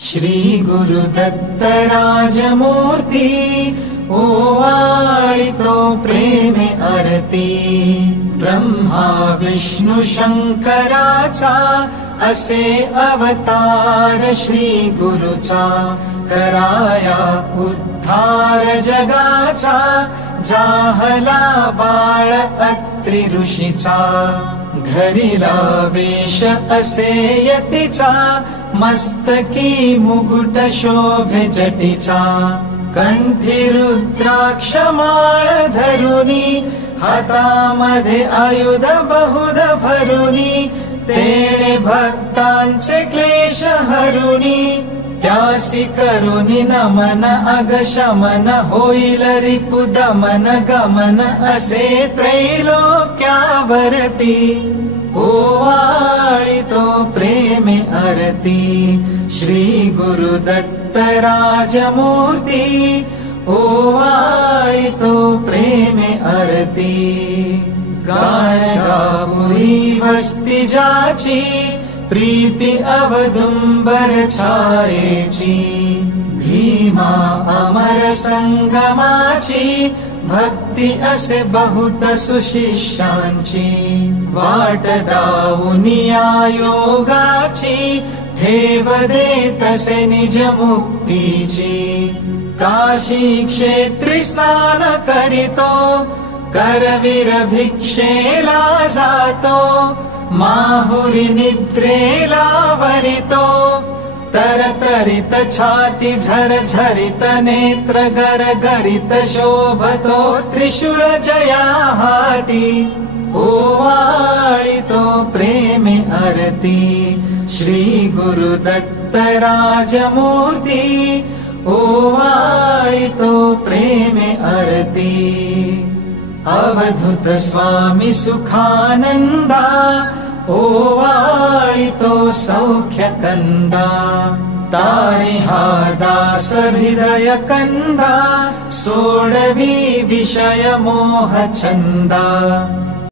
श्री गुरुदत्त राजमूर्ती ओवाळितो प्रेमे आरती। ब्रह्मा विष्णु शंकराचा असे अवतार श्री गुरुचा। कराया उद्धार जगाचा जाहला बाळ अत्रि ऋषीचा। घरीला वेश असे यतीचा मस्तकी मुकुट शोभे जटीचा। कंठी रुद्राक्ष माळ धरुनी हातामध्ये आयुध बहुध भरुनी। तेणे भक्तांचे क्लेश हरुनी त्यासी करुनी नमन अगशमन। होईल रिपु दमन गमन असे त्रैलोक्यावरती। ओवाळितो प्रेमे आरती श्री गुरुदत्त राजमूर्ती। ओवाळितो प्रेमे आरती। गाणगापुरी वस्ती जाची प्रीति अवदुंबर छायेची। भीमा अमर संगमाची भक्ती असे बहुत सुशिष्यांची। वाट दावुनिया योगाची ठेव देत असे निज मुक्तीची। काशी क्षेत्री स्नान करितो करवीर भिक्षेला जातो। माहुरी निद्रेला वरितो तरतरित छाती झरझरित नेत्र गरगरित शोभतो त्रिशूळ जया हाती। ओवाळितो प्रेमे आरती श्री गुरुदत्त राजमूर्ती। ओवाळितो प्रेमे आरती। अवधूत स्वामी सुखानंदा ओवाळितो सौख्य कंदा। तारी हा दास हृदय कंदा सोडवी विषय मोह छंदा।